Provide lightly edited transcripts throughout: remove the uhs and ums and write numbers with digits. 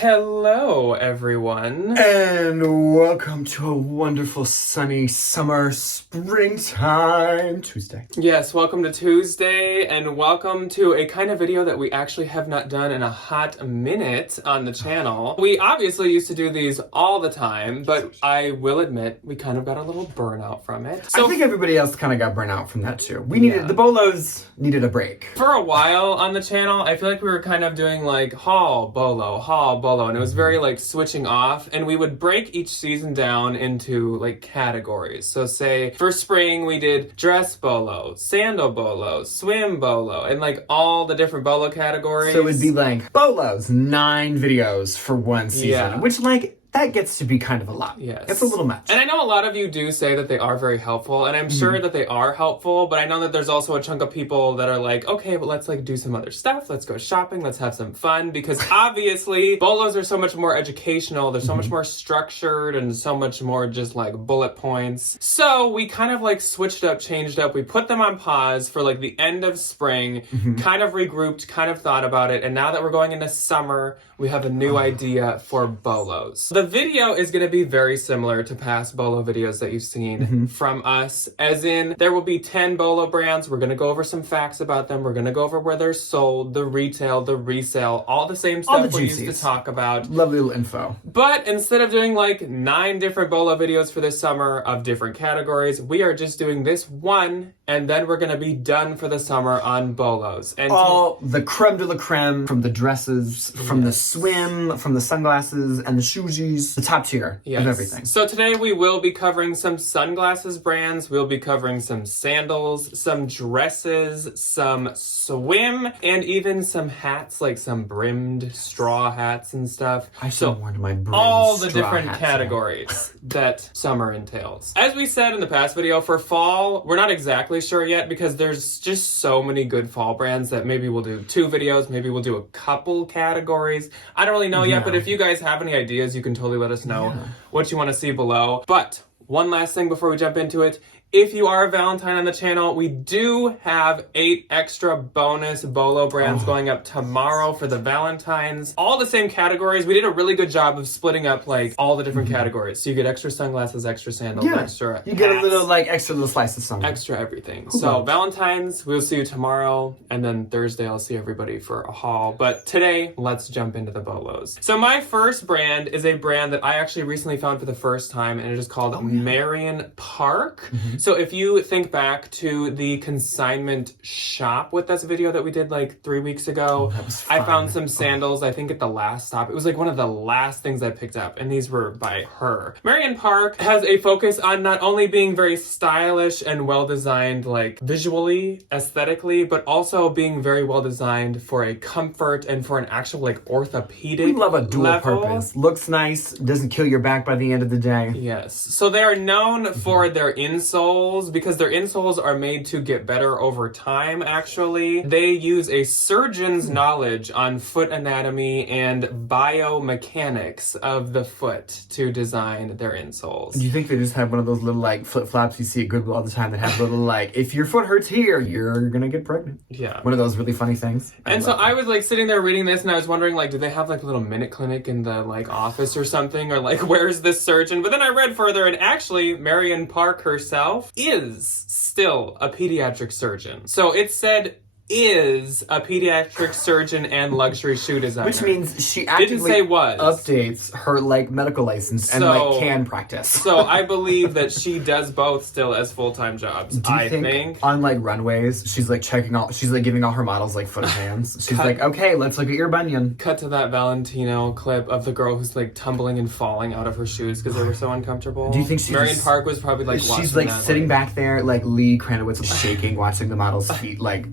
Hello, everyone. And welcome to a wonderful sunny summer springtime Tuesday. Yes, welcome to Tuesday, and welcome to a kind of video that we actually have not done in a hot minute on the channel. We obviously used to do these all the time, but I will admit we kind of got a little burnout from it. So I think everybody else kind of got burnt out from that too. The BOLOs needed a break. For a while on the channel, I feel like we were kind of doing like haul, BOLO, and it was very like switching off, and we would break each season down into like categories. So say for spring we did dress BOLO, sandal BOLO, swim BOLO, and like all the different BOLO categories. So it'd be like BOLOs, 9 videos for one season, which like that gets to be kind of a lot. Yes. It's a little much. And I know a lot of you do say that they are very helpful, and I'm sure that they are helpful, but I know that there's also a chunk of people that are like, okay, but let's like do some other stuff. Let's go shopping. Let's have some fun, because obviously BOLOs are so much more educational. They're so much more structured and so much more just like bullet points. So we kind of like switched up, changed up. We put them on pause for like the end of spring, kind of regrouped, kind of thought about it. And now that we're going into summer, we have a new idea for BOLOs. The video is going to be very similar to past BOLO videos that you've seen from us, as in there will be 10 BOLO brands. We're going to go over some facts about them. We're going to go over where they're sold, the retail, the resale, all the same stuff we used to talk about. Lovely little info. But instead of doing like 9 different BOLO videos for this summer of different categories, we are just doing this one, and then we're going to be done for the summer on BOLOs. And all the creme de la creme, from the dresses, from the swim, from the sunglasses and the shoesies, the top tier of everything. So today we will be covering some sunglasses brands, we'll be covering some sandals, some dresses, some swim, and even some hats, like some brimmed straw hats and stuff. I should have worn my brimmed all the straw different hats categories that summer entails. As we said in the past video, for fall, we're not exactly sure yet, because there's just so many good fall brands that maybe we'll do 2 videos, maybe we'll do a couple categories. I don't really know yet, but if you guys have any ideas, you can totally let us know what you want to see below. But one last thing before we jump into it. If you are a Valentine on the channel, we do have 8 extra bonus BOLO brands going up tomorrow for the Valentines. All the same categories. We did a really good job of splitting up like all the different categories. So you get extra sunglasses, extra sandals, extra You get hats, a little like extra little slice of summer. extra everything. So Valentine's, we'll see you tomorrow, and then Thursday I'll see everybody for a haul. But today, let's jump into the BOLOs. So my first brand is a brand that I actually recently found for the first time, and it is called Marion Parke. So if you think back to the consignment shop with us video that we did like 3 weeks ago, I found some sandals, I think at the last stop. It was like one of the last things I picked up, and these were by her. Marion Parke has a focus on not only being very stylish and well-designed, like visually, aesthetically, but also being very well-designed for a comfort and for an actual like orthopedic We love a dual level. purpose. Looks nice, doesn't kill your back by the end of the day. Yes. So they are known for their insoles, because their insoles are made to get better over time, actually. They use a surgeon's knowledge on foot anatomy and biomechanics of the foot to design their insoles. Do you think they just have one of those little like flip-flops you see at Goodwill all the time that have little like, if your foot hurts here, you're gonna get pregnant? Yeah. One of those really funny things. And so I was like sitting there reading this, and I was wondering like, do they have like a little minute clinic in the like office or something, or like where's this surgeon? But then I read further, and actually Marion Parke herself is still a pediatric surgeon. So it said is a pediatric surgeon and luxury shoe designer. Which means she didn't actively say was. updates her like medical license and like can practice. So I believe that she does both still as full-time jobs. Do you think on like runways she's like she's like giving all her models like foot hands? She's like, okay, let's look at your bunion. Cut to that Valentino clip of the girl who's like tumbling and falling out of her shoes because they were so uncomfortable. Do you think Marion Parke was probably like watching she's like that, sitting back there like Lee Kranowitz is shaking watching the model's feet like.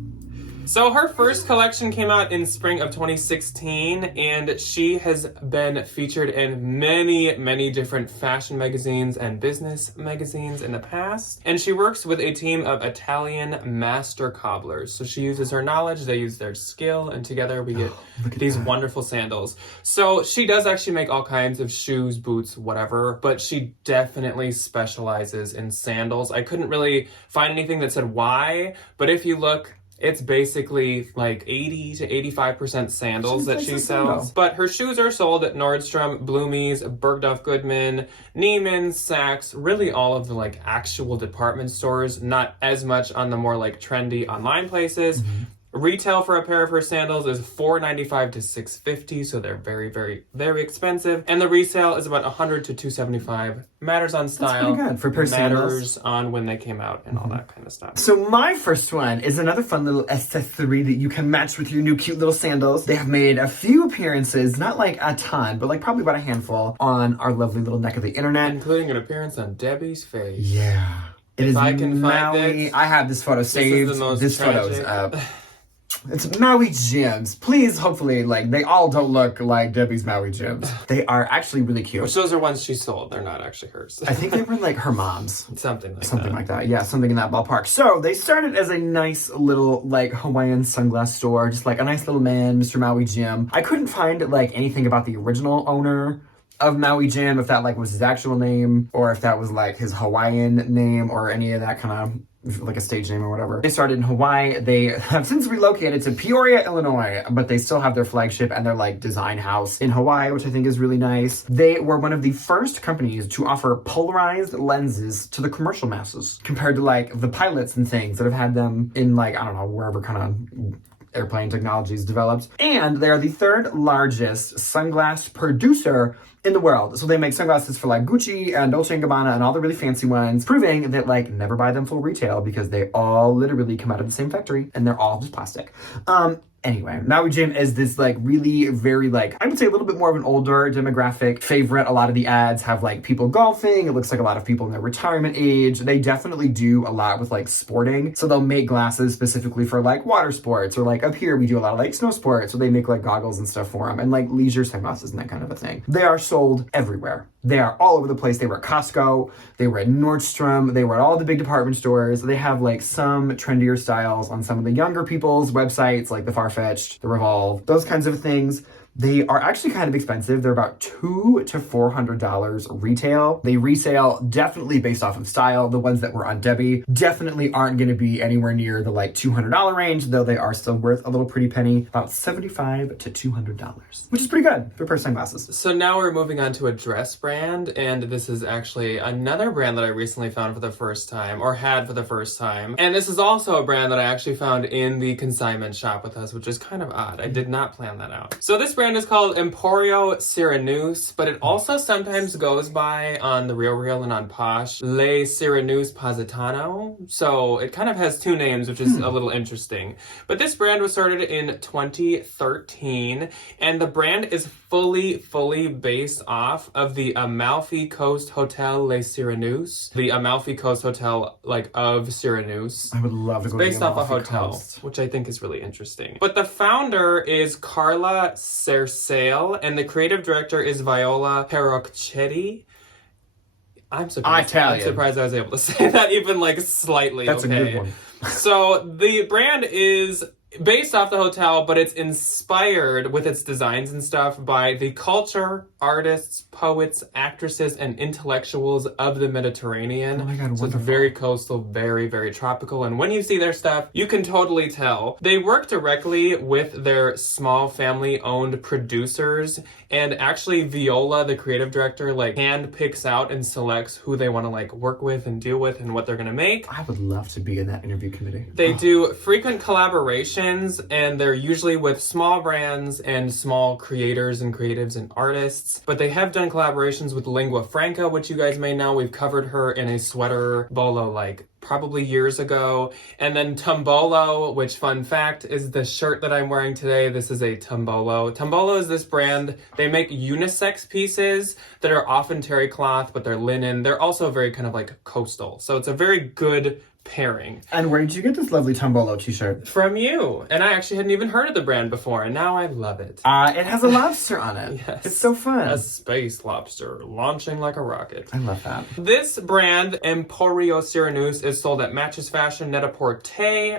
So her first collection came out in spring of 2016, and she has been featured in many, many different fashion magazines and business magazines in the past. And she works with a team of Italian master cobblers. So she uses her knowledge, they use their skill, and together we get these wonderful sandals. So she does actually make all kinds of shoes, boots, whatever, but she definitely specializes in sandals. I couldn't really find anything that said why, but if you look It's basically like 80 to 85% sandals that she sells. But her shoes are sold at Nordstrom, Bloomies, Bergdorf Goodman, Neiman's, Saks, really all of the like actual department stores, not as much on the more like trendy online places. Retail for a pair of her sandals is $495 to $650, so they're very, very, very expensive. And the resale is about $100 to $275. Matters on style. That's pretty good for a pair of sandals. Matters on when they came out and all that kind of stuff. So my first one is another fun little accessory that you can match with your new cute little sandals. They have made a few appearances, not like a ton, but like probably about a handful on our lovely little neck of the internet. Including an appearance on Debbie's face. Yeah. It is I can find Maui. it. I have this photo saved. This is the most this photo's tragic. up. It's Maui Jims. Please, hopefully, like, they all don't look like Debbie's Maui Jims. They are actually really cute. Which those are ones she sold. They're not actually hers. I think they were like her mom's. Something like that. Yeah, something in that ballpark. So they started as a nice little like Hawaiian sunglass store, just like a nice little man, Mr. Maui Jim. I couldn't find like anything about the original owner of Maui Jim, if that like was his actual name or if that was like his Hawaiian name or any of that kind of like a stage name or whatever. They started in Hawaii. They have since relocated to Peoria, Illinois, but they still have their flagship and their like design house in Hawaii, which I think is really nice. They were one of the first companies to offer polarized lenses to the commercial masses compared to like the pilots and things that have had them in like, I don't know, wherever kind of airplane technologies developed. And they are the third largest sunglass producer in the world. So they make sunglasses for like Gucci and Dolce & Gabbana and all the really fancy ones, proving that like never buy them full retail because they all literally come out of the same factory and they're all just plastic. Anyway, Maui Jim is this like really very like, I would say a little bit more of an older demographic favorite. A lot of the ads have like people golfing. It looks like a lot of people in their retirement age. They definitely do a lot with like sporting. So they'll make glasses specifically for like water sports or like up here we do a lot of like snow sports. So they make like goggles and stuff for them and like leisure sunglasses and that kind of a thing. They are sold everywhere. They are all over the place. They were at Costco. They were at Nordstrom. They were at all the big department stores. They have like some trendier styles on some of the younger people's websites, like the Farfetched, the Revolve, those kinds of things. They are actually kind of expensive. They're about $200 to $400 retail. They resale definitely based off of style. The ones that were on Debbie definitely aren't going to be anywhere near the like $200 range, though they are still worth a little pretty penny, about $75 to $200, which is pretty good for a pair of sunglasses. So now we're moving on to a dress brand, and this is actually another brand that I recently found for the first time, or had for the first time. And this is also a brand that I actually found in the consignment shop with us, which is kind of odd. I did not plan that out. So this brand is called Emporio Sirenuse, but it also sometimes goes by on the Real and on Posh, Le Sirenuse Positano. So it kind of has two names, which is a little interesting. But this brand was started in 2013, and the brand is fully based off of the Amalfi Coast Hotel Le Sirenuse. The Amalfi Coast Hotel, like, of Sirenuse. I would love to go to the Based off a Amalfi hotel, Coast. which I think is really interesting. But the founder is Carla Resell, and the creative director is Viola Perocchetti. I'm surprised. Italian. I'm surprised I was able to say that even like slightly. That's okay. a good one. So the brand is based off the hotel, but it's inspired with its designs and stuff by the culture, artists, poets, actresses, and intellectuals of the Mediterranean. Oh my God, so wonderful. it's very coastal, very, very tropical. And when you see their stuff, you can totally tell. They work directly with their small family-owned producers. And actually, Viola, the creative director, like hand picks out and selects who they want to like work with and deal with and what they're going to make. I would love to be in that interview committee. They do frequent collaborations, and they're usually with small brands and small creators and creatives and artists. But they have done collaborations with Lingua Franca, which you guys may know. We've covered her in a sweater bolo like probably years ago. And then Tombolo, which, fun fact, is the shirt that I'm wearing today. This is a Tombolo. Tombolo is this brand. They make unisex pieces that are often terry cloth, but they're linen. They're also very kind of like coastal. So it's a very good pairing. And where did you get this lovely Tombolo t-shirt? From you. And I actually hadn't even heard of the brand before, and now I love it. It has a lobster on it. Yes. It's so fun. A space lobster launching like a rocket. I love that. This brand, Emporio Sirenuse, is sold at Matches Fashion, Net-a-Porter,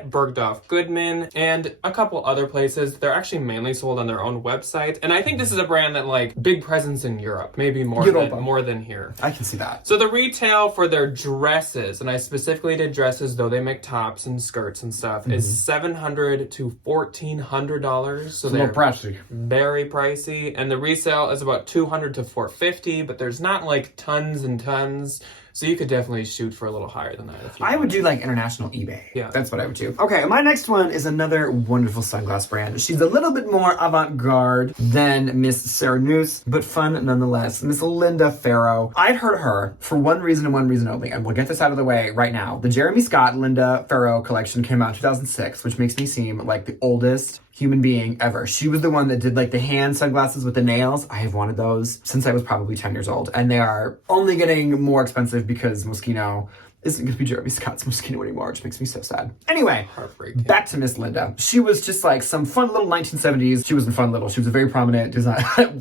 Bergdorf Goodman, and a couple other places. They're actually mainly sold on their own website. And I think this is a brand that like big presence in Europe, maybe more than here. I can see that. So the retail for their dresses, and I specifically did dresses dresses, though they make tops and skirts and stuff, is $700 to $1,400. So It's a little pricey. very pricey. And the resale is about $200 to $450, but there's not like tons and tons. So you could definitely shoot for a little higher than that if you I would do like international eBay. Yeah. That's what I would do. Okay, my next one is another wonderful sunglass brand. She's a little bit more avant-garde than Miss Sirenuse, but fun nonetheless. Miss Linda Farrow. I'd heard of her for one reason and one reason only, and we'll get this out of the way right now. The Jeremy Scott Linda Farrow collection came out in 2006, which makes me seem like the oldest human being ever. She was the one that did like the hand sunglasses with the nails. I have wanted those since I was probably 10 years old, and they are only getting more expensive because Moschino isn't going to be Jeremy Scott's Moschino anymore, which makes me so sad. Anyway, Heartbreaking. back to Miss Linda. She was just like some fun little 1970s. She wasn't fun little. She was a very prominent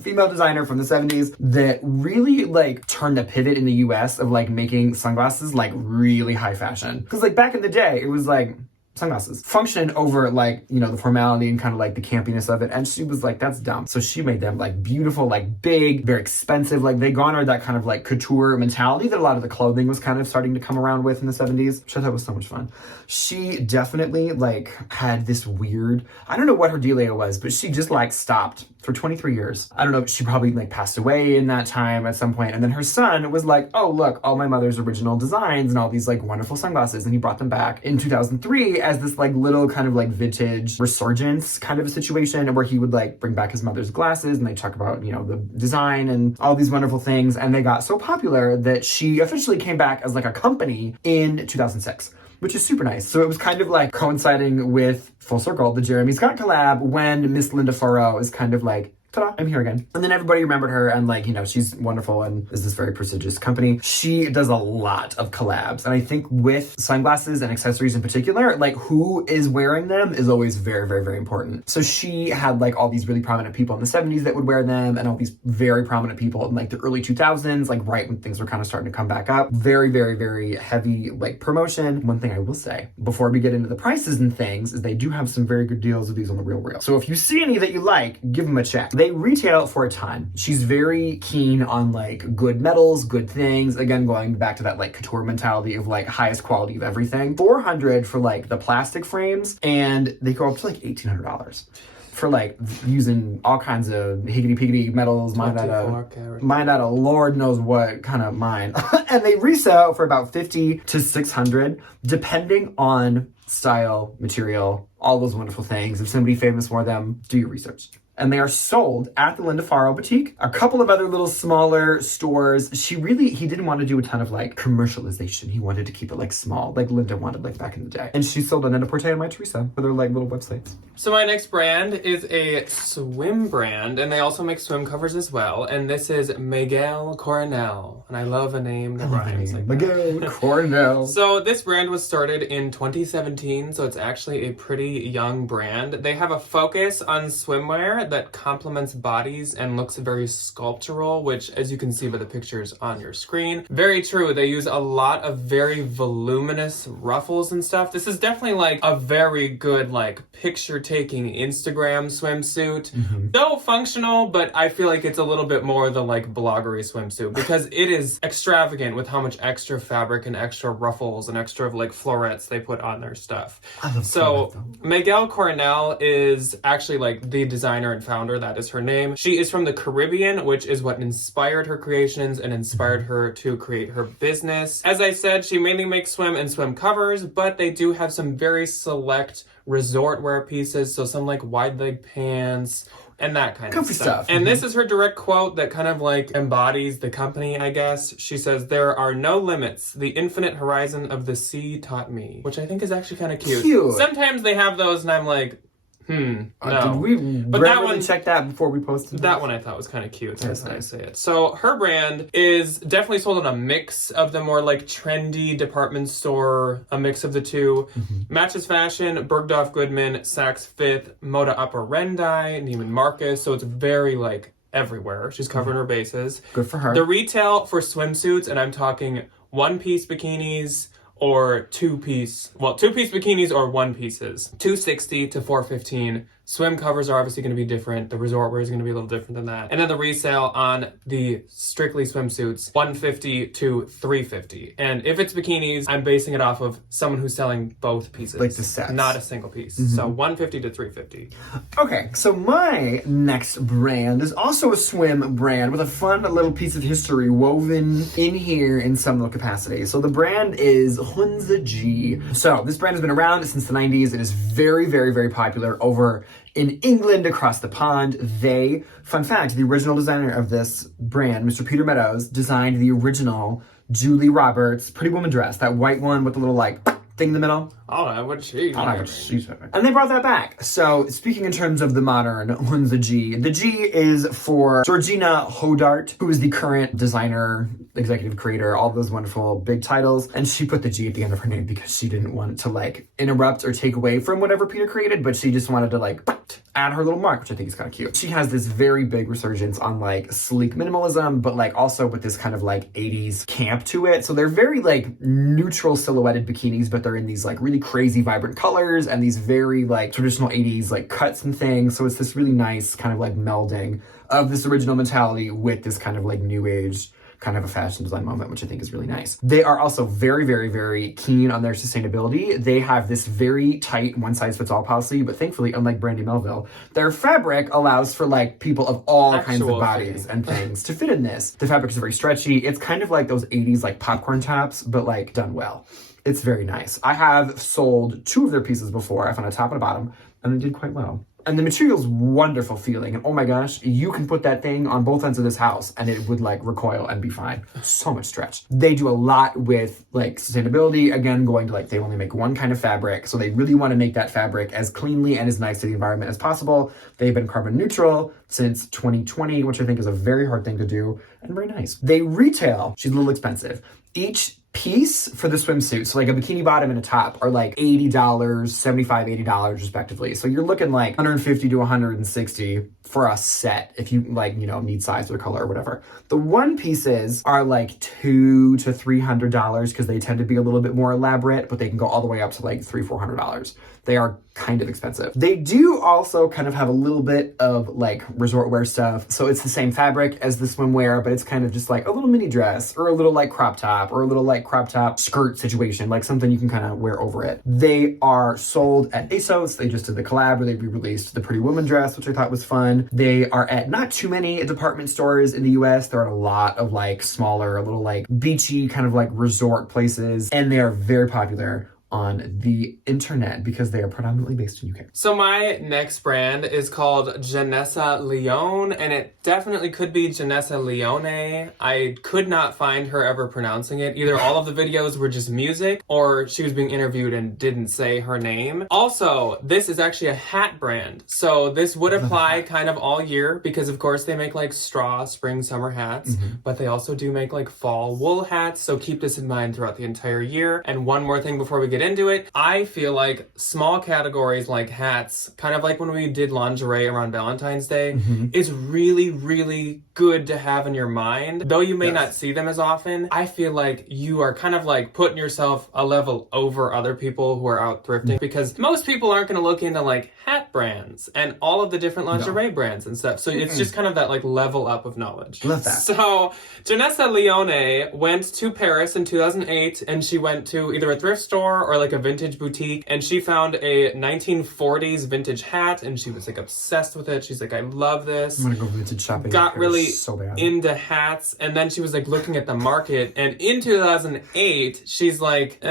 female designer from the 70s that really like turned a pivot in the US of like making sunglasses like really high fashion. Because like back in the day, it was like sunglasses function over like, you know, the formality and kind of like the campiness of it. And she was like, that's dumb. So she made them like beautiful, like big, very expensive. Like they garnered that kind of like couture mentality that a lot of the clothing was kind of starting to come around with in the 70s, which I thought was so much fun. She definitely like had this weird, I don't know what her dealio was, but she just like stopped for 23 years. I don't know, she probably like passed away in that time at some point. And then her son was like, oh, look, all my mother's original designs and all these like wonderful sunglasses. And he brought them back in 2003 as this like little kind of like vintage resurgence kind of a situation where he would like bring back his mother's glasses and they talk about, you know, the design and all these wonderful things. And they got so popular that she officially came back as like a company in 2006. Which is super nice. So it was kind of like coinciding with, full circle, the Jeremy Scott collab when Miss Linda Farrow is kind of like, ta-da, I'm here again. And then everybody remembered her and like, you know, she's wonderful and is this very prestigious company. She does a lot of collabs. And I think with sunglasses and accessories in particular, like who is wearing them is always very, very, very important. So she had like all these really prominent people in the 70s that would wear them and all these very prominent people in like the early 2000s, like right when things were kind of starting to come back up. Very, very, very heavy like promotion. One thing I will say before we get into the prices and things is they do have some very good deals with these on the real. So if you see any that you like, give them a check. They retail for a ton. She's very keen on like good metals, good things. Again, going back to that like couture mentality of like highest quality of everything. $400 for like the plastic frames, and they go up to like $1,800 for like using all kinds of higgity-piggity metals, mined out of Lord knows what kind of mine. And they resell for about $50 to $600, depending on style, material, all those wonderful things. If somebody famous wore them, do your research. And they are sold at the Linda Farrow boutique, a couple of other little smaller stores. He didn't want to do a ton of like commercialization. He wanted to keep it like small, like Linda wanted like back in the day. And she sold on Net-a-Porter and My Teresa for their like little websites. So my next brand is a swim brand, and they also make swim covers as well. And this is Maygel Coronel. And I love a name that rhymes like that. Maygel Coronel. So this brand was started in 2017, so it's actually a pretty young brand. They have a focus on swimwear that complements bodies and looks very sculptural, which, as you can see by the pictures on your screen, very true. They use a lot of very voluminous ruffles and stuff. This is definitely like a very good like picture-taking Instagram swimsuit. Though functional, but I feel like it's a little bit more the like bloggery swimsuit because it is extravagant with how much extra fabric and extra ruffles and extra like florets they put on their stuff. So Maygel Coronel is actually like the designer and founder. That is her name. She is from the Caribbean, which is what inspired her creations and inspired her to create her business. As I said, she mainly makes swim and swim covers, but they do have some very select resort wear pieces. So some like wide leg pants and that kind of stuff. And this is her direct quote that kind of like embodies the company, I guess. She says, "There are no limits. The infinite horizon of the sea taught me," which I think is actually kind of cute. Sometimes they have those and I'm like, no. Did we check that before we posted that one I thought was kind of cute. That's how I say it. So her brand is definitely sold in a mix of the more like trendy department store, a mix of the two. Matches Fashion, Bergdorf Goodman, Saks Fifth, Moda Operandi, Neiman Marcus. So it's very like everywhere. She's covering her bases. Good for her. The retail for swimsuits, and I'm talking one-piece bikinis, or two-piece bikinis or one pieces, $260 to $415 Swim covers are obviously going to be different. The resort wear is going to be a little different than that. And then the resale on the strictly swimsuits, $150 to $350. And if it's bikinis, I'm basing it off of someone who's selling both pieces. Like the sets. Not a single piece. So $150 to $350. Okay, so my next brand is also a swim brand with a fun little piece of history woven in here in some little capacity. So the brand is Hunza G. So this brand has been around since the 90s. It is very, very, very popular over in England, across the pond. Fun fact, the original designer of this brand, Mr. Peter Meadows, designed the original Julie Roberts Pretty Woman dress, that white one with the little like thing in the middle. Oh, what she? And they brought that back. So speaking in terms of the modern Hunza G, the G is for Georgina Hodart, who is the current designer, executive creator, all those wonderful big titles. And she put the G at the end of her name because she didn't want to like interrupt or take away from whatever Peter created, but she just wanted to like add her little mark, which I think is kind of cute. She has this very big resurgence on like sleek minimalism, but like also with this kind of like 80s camp to it. So they're very like neutral silhouetted bikinis, but they're in these like really crazy vibrant colors and these very like traditional 80s like cuts and things. So it's this really nice kind of like melding of this original mentality with this kind of like new age kind of a fashion design moment, which I think is really nice. They are also very, very, very keen on their sustainability. They have this very tight one-size-fits-all policy, but thankfully, unlike Brandy Melville, their fabric allows for like people of all kinds of bodies and things to fit in this. The fabric is very stretchy. It's kind of like those 80s like popcorn tops, but like done well. It's very nice. I have sold 2 of their pieces before. I found a top and a bottom, and they did quite well. And the material's wonderful feeling. And oh my gosh, you can put that thing on both ends of this house and it would like recoil and be fine. So much stretch. They do a lot with like sustainability. Again, going to like, they only make one kind of fabric. So they really want to make that fabric as cleanly and as nice to the environment as possible. They've been carbon neutral since 2020, which I think is a very hard thing to do and very nice. They retail, she's a little expensive. Each piece for the swimsuit, so like a bikini bottom and a top, are like $80, $75, $80 respectively. So you're looking like $150 to $160 for a set if you like, you know, need size or color or whatever. The one pieces are like $200 to $300 because they tend to be a little bit more elaborate, but they can go all the way up to like $300, $400. They are kind of expensive. They do also kind of have a little bit of like resort wear stuff. So it's the same fabric as the swimwear, but it's kind of just like a little mini dress or a little like crop top or a little like crop top skirt situation, like something you can kind of wear over it. They are sold at ASOS. They just did the collab where they re-released the Pretty Woman dress, which I thought was fun. They are at not too many department stores in the US. They're at a lot of like smaller, little like beachy kind of like resort places. And they are very popular on the internet because they are predominantly based in UK. So my next brand is called Janessa Leone, and it definitely could be Janessa Leone. I could not find her ever pronouncing it. Either all of the videos were just music, or she was being interviewed and didn't say her name. Also, this is actually a hat brand. So this would apply kind of all year because of course they make like straw, spring, summer hats, but they also do make like fall wool hats. So keep this in mind throughout the entire year. And one more thing before we get into it, I feel like small categories like hats, kind of like when we did lingerie around Valentine's Day, is really, really good to have in your mind. Though you may not see them as often, I feel like you are kind of like putting yourself a level over other people who are out thrifting because most people aren't going to look into like hat brands and all of the different lingerie brands and stuff. So it's just kind of that like level up of knowledge. Love that. So Janessa Leone went to Paris in 2008 and she went to either a thrift store or like a vintage boutique and she found a 1940s vintage hat and she was like obsessed with it. She's like, I love this. I'm gonna go vintage shopping. Got really so bad into hats, and then she was like looking at the market, and in 2008 she's like,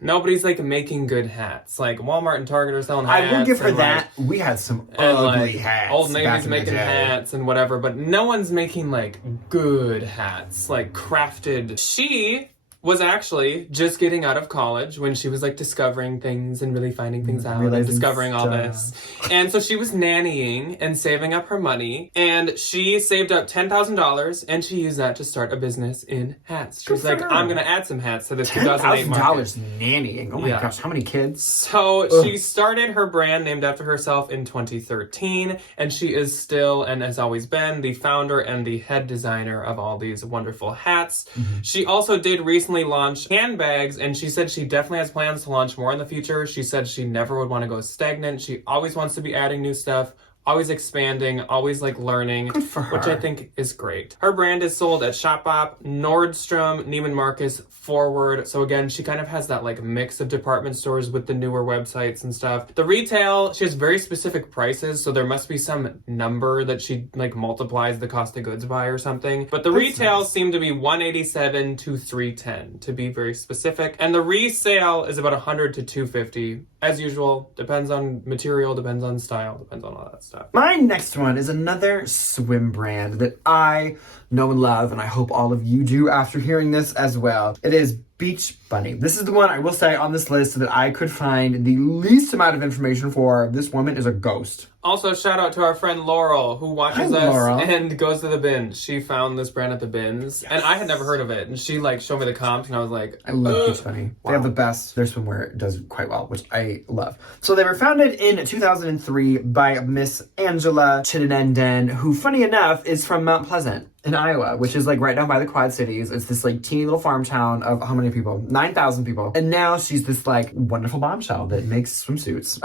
nobody's like making good hats. Like Walmart and Target are selling hats. I will give her that. Like, we had some ugly like, hats. Old Navy's back making hats and whatever, but no one's making like good hats, like crafted. She was actually just getting out of college when she was like discovering things and really finding things out and discovering all this. And so she was nannying and saving up her money, and she saved up $10,000 and she used that to start a business in hats. She's like, I'm gonna add some hats to this 2008 market. $10,000 nannying. Oh my gosh, how many kids? So she started her brand named after herself in 2013, and she is still and has always been the founder and the head designer of all these wonderful hats. She also did recently recently launched handbags, and she said she definitely has plans to launch more in the future. She said she never would want to go stagnant. She always wants to be adding new stuff, always expanding, always like learning, Good for her. which I think is great. Her brand is sold at Shopbop, Nordstrom, Neiman Marcus, Forward. So again, she kind of has that like mix of department stores with the newer websites and stuff. The retail, she has very specific prices, so there must be some number that she like multiplies the cost of goods by or something. But the retail seemed to be $187 to $310 to be very specific. And the resale is about $100 to $250. As usual, depends on material, depends on style, depends on all that stuff. My next one is another swim brand that I know and love, and I hope all of you do after hearing this as well. It is Beach Bunny. This is the one I will say on this list that I could find the least amount of information for. This woman is a ghost. Also, shout out to our friend Laurel, who watches Hi, us Laurel. and goes to the bins. She found this brand at the bins, and I had never heard of it. And she like showed me the comps, and I was like, I love Beach Bunny. They have the best. Their swimwear does quite well, which I love. So they were founded in 2003 by Miss Angela Chinenden, who, funny enough, is from Mount Pleasant in Iowa, which is like right down by the Quad Cities. It's this like teeny little farm town of how many people? 9,000 people. And now she's this like wonderful bombshell that makes swimsuits.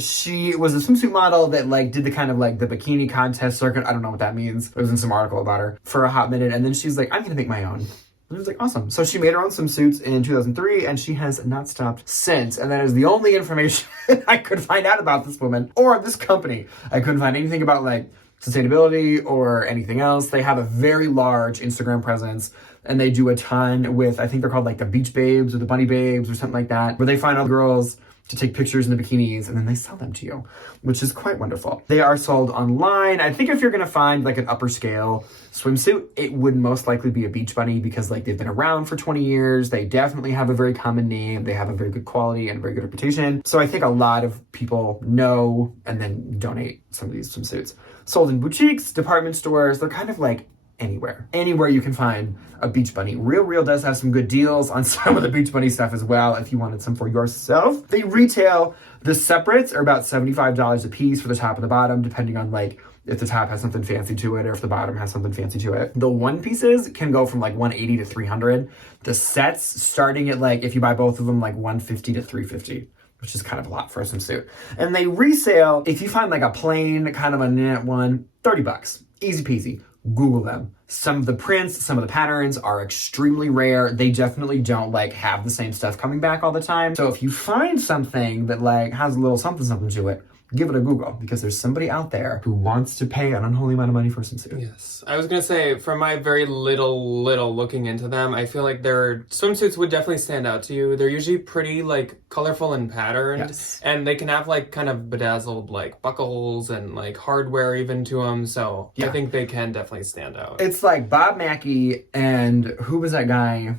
She was a swimsuit model that like did the kind of like the bikini contest circuit. I don't know what that means. There was in some article about her for a hot minute. And then she's like, I'm gonna make my own. And I was like, awesome. So she made her own swimsuits in 2003, and she has not stopped since. And that is the only information I could find out about this woman or this company. I couldn't find anything about like sustainability or anything else. They have a very large Instagram presence, and they do a ton with, I think they're called like the Beach Babes or the Bunny Babes or something like that, where they find all the girls to take pictures in the bikinis and then they sell them to you, which is quite wonderful. They are sold online. I think if you're gonna find like an upper scale swimsuit, it would most likely be a Beach Bunny because like they've been around for 20 years. They definitely have a very common name. They have a very good quality and a very good reputation. So I think a lot of people know and then donate some of these swimsuits. Sold in boutiques, department stores. They're kind of like anywhere you can find a Beach Bunny. Real does have some good deals on some of the Beach Bunny stuff as well if you wanted some for yourself. They retail, the separates are about $75 a piece for the top and the bottom, depending on like if the top has something fancy to it or if the bottom has something fancy to it. The one pieces can go from like $180 to $300. The sets starting at like, if you buy both of them, like $150 to $350. Which is kind of a lot for a swimsuit. And they resale, if you find like a plain kind of a knit one, $30. Easy peasy. Google them. Some of the prints, some of the patterns are extremely rare. They definitely don't like have the same stuff coming back all the time. So if you find something that like has a little something to it, give it a Google because there's somebody out there who wants to pay an unholy amount of money for some swimsuit. Yes. I was going to say, from my very little looking into them, I feel like their swimsuits would definitely stand out to you. They're usually pretty like colorful and patterned. Yes. And they can have like kind of bedazzled like buckles and like hardware even to them. So Yeah. I think they can definitely stand out. It's like Bob Mackie and who was that guy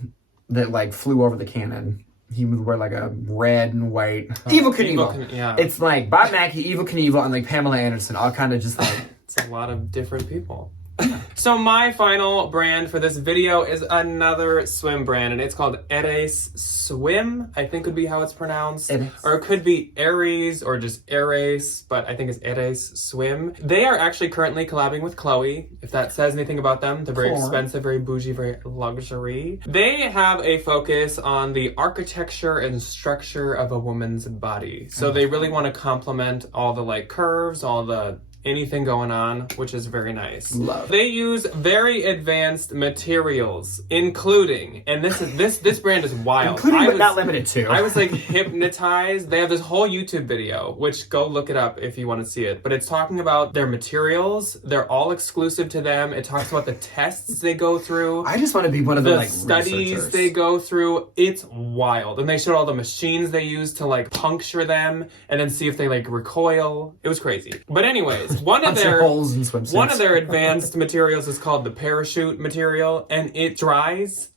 that like flew over the cannon? He would wear like a red and white. Evel Knievel. Yeah. It's like Bob Mackie, Evel Knievel, and like Pamela Anderson, all kind of just like... It's a lot of different people. So my final brand for this video is another swim brand, and it's called Eres Swim, I think would be how it's pronounced. Eres. Or it could be Eres or just Eres, but I think it's Eres Swim. They are actually currently collabing with Chloe, if that says anything about them. They're very Cool. expensive, very bougie, very luxury. They have a focus on the architecture and structure of a woman's body. So they really want to complement all the like curves, all the anything going on, which is very nice. Love. They use very advanced materials, including, and this brand is wild. Including but not limited to. I was like hypnotized. They have this whole YouTube video, which go look it up if you want to see it. But it's talking about their materials. They're all exclusive to them. It talks about the tests they go through. I just want to be one of the like studies researchers. they go through. It's wild. And they showed all the machines they use to like puncture them and then see if they like recoil. It was crazy. But anyways, one of holes in swimsuits. their advanced materials is called the parachute material, and it dries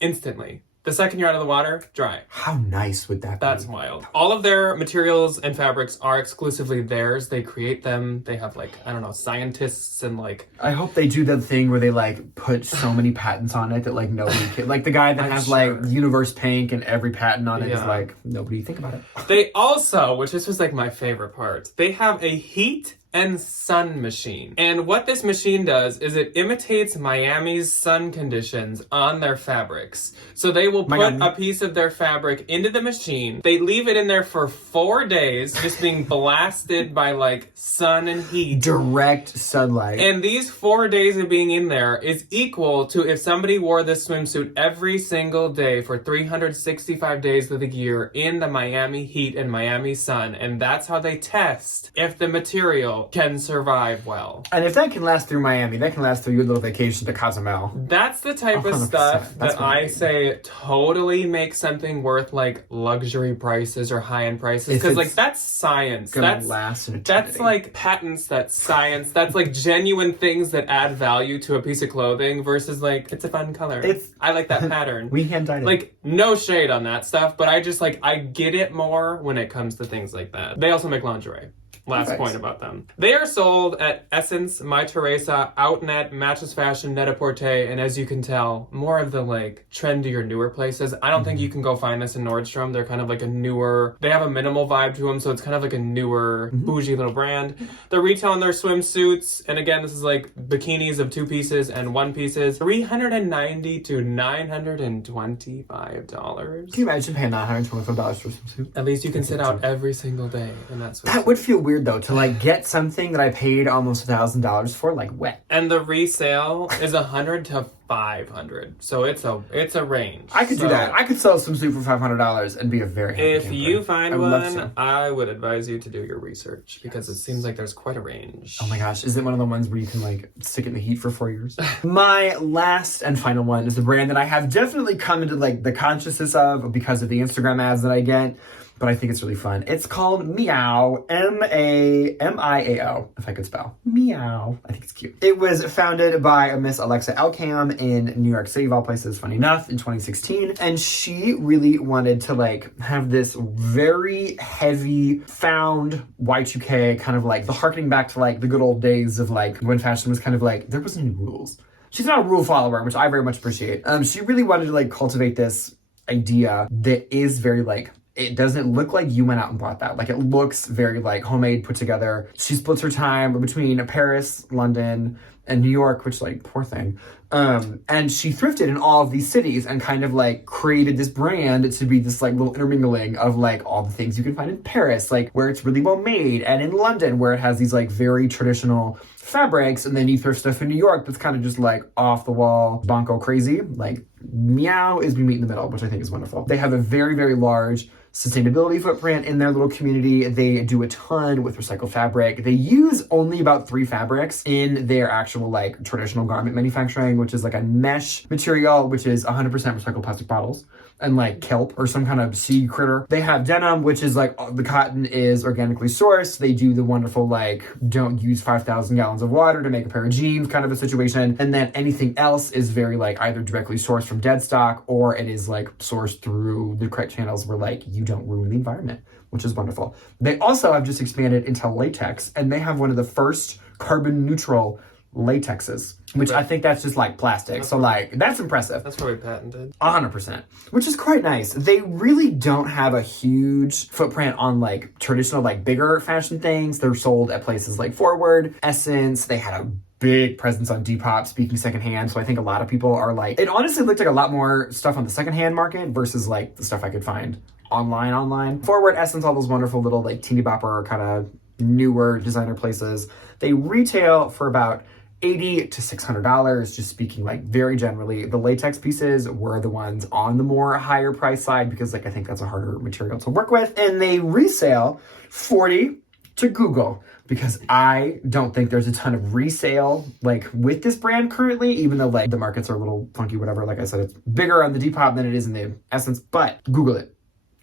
instantly. The second you're out of the water, dry. How nice would that be? That's wild. All of their materials and fabrics are exclusively theirs. They create them. They have like, I don't know, scientists and like... I hope they do that thing where they like put so many patents on it that like nobody can... Like the guy that I'm has sure. like Universe Pink and every patent on it is Yeah. like, nobody think about it. They also, which this was like my favorite part, they have a heat and sun machine. And what this machine does is it imitates Miami's sun conditions on their fabrics. So they will put a piece of their fabric into the machine. They leave it in there for 4 days, just being blasted by like sun and heat. Direct sunlight. And these 4 days of being in there is equal to if somebody wore this swimsuit every single day for 365 days of the year in the Miami heat and Miami sun. And that's how they test if the material can survive well. And if that can last through Miami, that can last through your little vacation to Cozumel. That's the type of stuff that I say totally makes something worth like luxury prices or high-end prices. Because like that's science. That's last an eternity. That's like patents, that's science, that's like genuine things that add value to a piece of clothing versus like it's a fun color. I like that pattern. We hand dyed it. Like no shade on that stuff, but I just like I get it more when it comes to things like that. They also make lingerie. Last point about them. They are sold at Essence, My Teresa, Outnet, Matches Fashion, Net-a-Porter, and as you can tell, more of the like trendier, newer places. I don't think you can go find this in Nordstrom. They're kind of like a newer, they have a minimal vibe to them, so it's kind of like a newer, bougie little brand. They're retailing their swimsuits, and again, this is like bikinis of 2 pieces and 1 pieces, $390 to $925. Can you imagine paying $925 for a swimsuit? At least you can sit out every single day in that swimsuit. That would feel weird though, to like get something that I paid almost $1,000 for like wet. And the resale is $100 to $500, so it's a range. I could do that. I could sell a swimsuit for $500 and be a very happy If camper. you find one, I would advise you to do your research because it seems like there's quite a range. Oh my gosh, is it one of the ones where you can like stick it in the heat for 4 years? My last and final one is the brand that I have definitely come into like the consciousness of because of the Instagram ads that I get. But I think it's really fun. It's called Miaou, M-A-M-I-A-O, if I could spell. Miaou. I think it's cute. It was founded by a Miss Alexa Elcam in New York City, of all places, funny enough, in 2016. And she really wanted to like have this very heavy found Y2K, kind of like the harkening back to like the good old days of like when fashion was kind of like, there wasn't any rules. She's not a rule follower, which I very much appreciate. She really wanted to like cultivate this idea that is very like, it doesn't look like you went out and bought that. Like it looks very like homemade, put together. She splits her time between Paris, London, and New York, which like, poor thing. And she thrifted in all of these cities and kind of like created this brand to be this like little intermingling of like all the things you can find in Paris, like where it's really well made, and in London where it has these like very traditional fabrics, and then you thrift stuff in New York that's kind of just like off the wall, bonko crazy. Like Miaou is we meet in the middle, which I think is wonderful. They have a very, very large sustainability footprint in their little community. They do a ton with recycled fabric. They use only about 3 fabrics in their actual like traditional garment manufacturing, which is like a mesh material, which is 100% recycled plastic bottles, and like kelp or some kind of sea critter. They have denim, which is like the cotton is organically sourced. They do the wonderful like don't use 5,000 gallons of water to make a pair of jeans kind of a situation. And then anything else is very like either directly sourced from dead stock or it is like sourced through the correct channels where like you don't ruin the environment, which is wonderful. They also have just expanded into latex, and they have one of the first carbon neutral latexes, which I think that's just like plastic. So like, that's impressive. That's probably patented. 100%, which is quite nice. They really don't have a huge footprint on like traditional, like bigger fashion things. They're sold at places like Forward, Essence. They had a big presence on Depop, speaking secondhand. So I think a lot of people are like, it honestly looked like a lot more stuff on the secondhand market versus like the stuff I could find online. Forward, Essence, all those wonderful little like teeny bopper kind of newer designer places. They retail for about $80 to $600, just speaking like very generally. The latex pieces were the ones on the more higher price side because like I think that's a harder material to work with. And they resale $40 to Google because I don't think there's a ton of resale like with this brand currently, even though like the markets are a little funky, whatever. Like I said, it's bigger on the Depop than it is in the Essence, but Google it.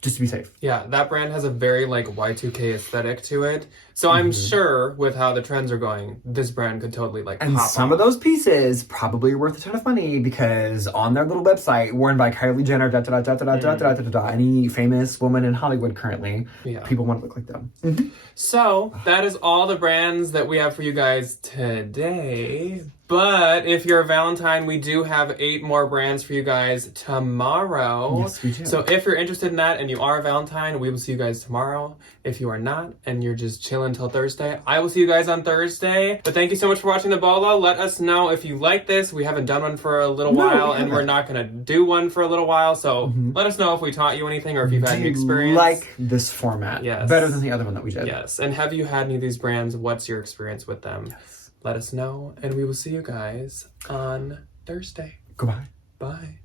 Just to be safe. Yeah, that brand has a very like Y2K aesthetic to it. So I'm sure with how the trends are going, this brand could totally like and pop some off. of those pieces probably are worth a ton of money because on their little website, worn by Kylie Jenner, any famous woman in Hollywood currently, people want to look like them. So that is all the brands that we have for you guys today. But if you're a Valentine, we do have 8 more brands for you guys tomorrow. Yes, we do. So if you're interested in that and you are a Valentine, we will see you guys tomorrow. If you are not and you're just chilling until Thursday, I will see you guys on Thursday. But thank you so much for watching the BOLO. Let us know if you like this. We haven't done one for a little while, and we're not going to do one for a little while. So let us know if we taught you anything or if you've had any experience. Like this format. Yes. Better than the other one that we did. Yes. And have you had any of these brands? What's your experience with them? Yes. Let us know, and we will see you guys on Thursday. Goodbye. Bye.